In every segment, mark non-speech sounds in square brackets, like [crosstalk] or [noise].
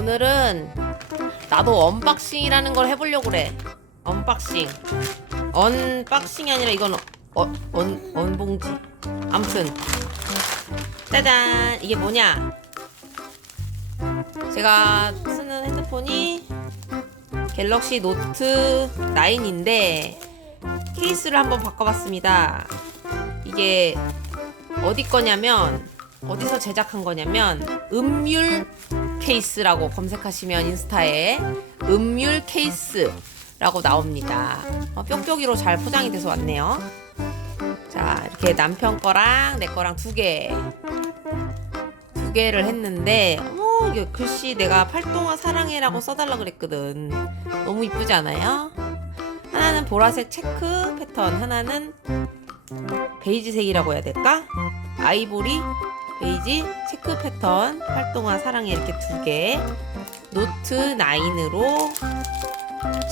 오늘은 나도 언박싱이라는 걸 해보려고 그래. 언박싱. 언박싱이 아니라 이건 어, 언, 언봉지. 아무튼. 짜잔! 이게 뭐냐? 제가 쓰는 핸드폰이 갤럭시 노트 9인데 케이스를 한번 바꿔봤습니다. 이게 어디 거냐면 어디서 제작한 거냐면 음률 케이스라고 검색하시면 인스타에 음률 케이스라고 나옵니다. 어, 뾱뾱이로 잘 포장이 돼서 왔네요. 자 이렇게 남편 거랑 내 거랑 두 개. 두 개를 했는데 어머 이게 글씨 내가 팔동아 사랑해라고 써달라 그랬거든 너무 이쁘지 않아요? 하나는 보라색 체크 패턴 하나는 베이지색이라고 해야 될까? 아이보리 베이지 체크 패턴 활동화 사랑해 이렇게 두 개. 노트 9으로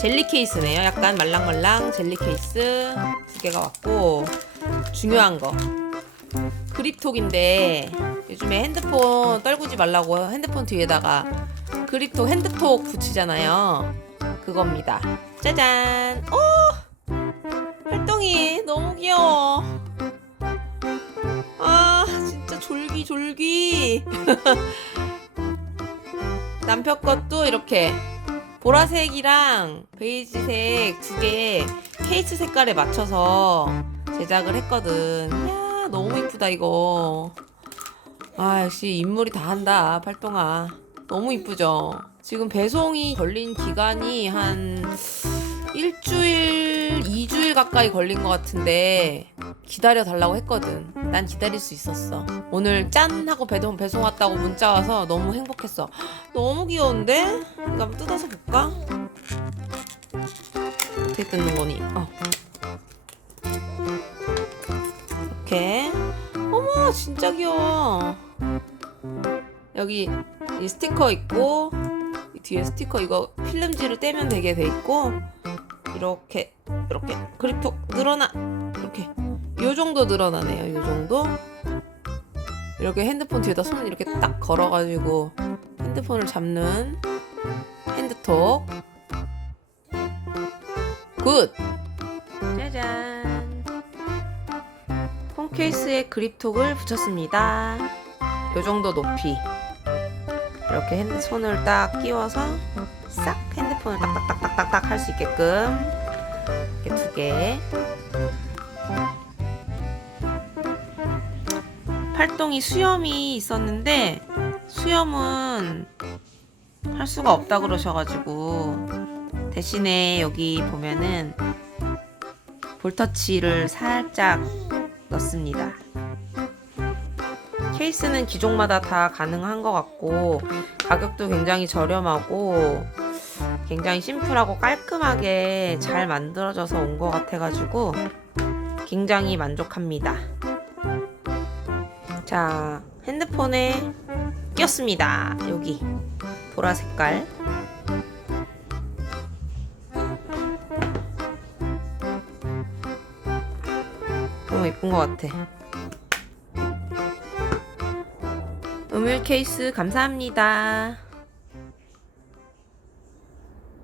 젤리 케이스네요. 약간 말랑말랑 젤리 케이스 두 개가 왔고 중요한 거. 그립톡인데 요즘에 핸드폰 떨구지 말라고 핸드폰 뒤에다가 그립톡 핸드톡 붙이잖아요. 그겁니다. 짜잔! 오 [laughs] 남편 것도 이렇게 보라색이랑 베이지색 두 개 케이스 색깔에 맞춰서 제작을 했거든. 야 너무 이쁘다 이거. 아 역시 인물이 다 한다 팔동아 너무 이쁘죠? 지금 배송이 걸린 기간이 한 일주일, 이주일 가까이 걸린 것 같은데 기다려 달라고 했거든. 난 기다릴 수 있었어. 오늘 짠 하고 배송 배송 왔다고 문자 와서 너무 행복했어. [gasps] 너무 귀여운데? 이거 한번 뜯어서 볼까? 어떻게 뜯는 거니? 어. 이렇게. 어머, 진짜 귀여워. 여기 이 스티커 있고 이 뒤에 스티커 이거 필름지를 떼면 되게 돼 있고 이렇게 이렇게 그립톡 늘어나 이렇게 요 정도 늘어나네요 요 정도. 이렇게 핸드폰 뒤에다 손 이렇게 딱 걸어가지고 핸드폰을 잡는 핸드톡. 굿! 짜잔. 폰 케이스에 그립톡을 붙였습니다. 요 정도 높이. 이렇게 핸드폰을 딱 끼워서 싹 핸드폰을 딱딱딱딱딱 할 수 있게끔. 이렇게 두 개. 팔동이 수염이 있었는데 수염은 할 수가 없다 그러셔가지고 대신에 여기 보면은 볼터치를 살짝 넣습니다. 케이스는 기종마다 다 가능한 것 같고 가격도 굉장히 저렴하고 굉장히 심플하고 깔끔하게 잘 만들어져서 온 것 같아가지고 굉장히 만족합니다. 자, 핸드폰에 끼웠습니다. 여기 보라 색깔. 너무 예쁜 것 같아. 음율 케이스 감사합니다.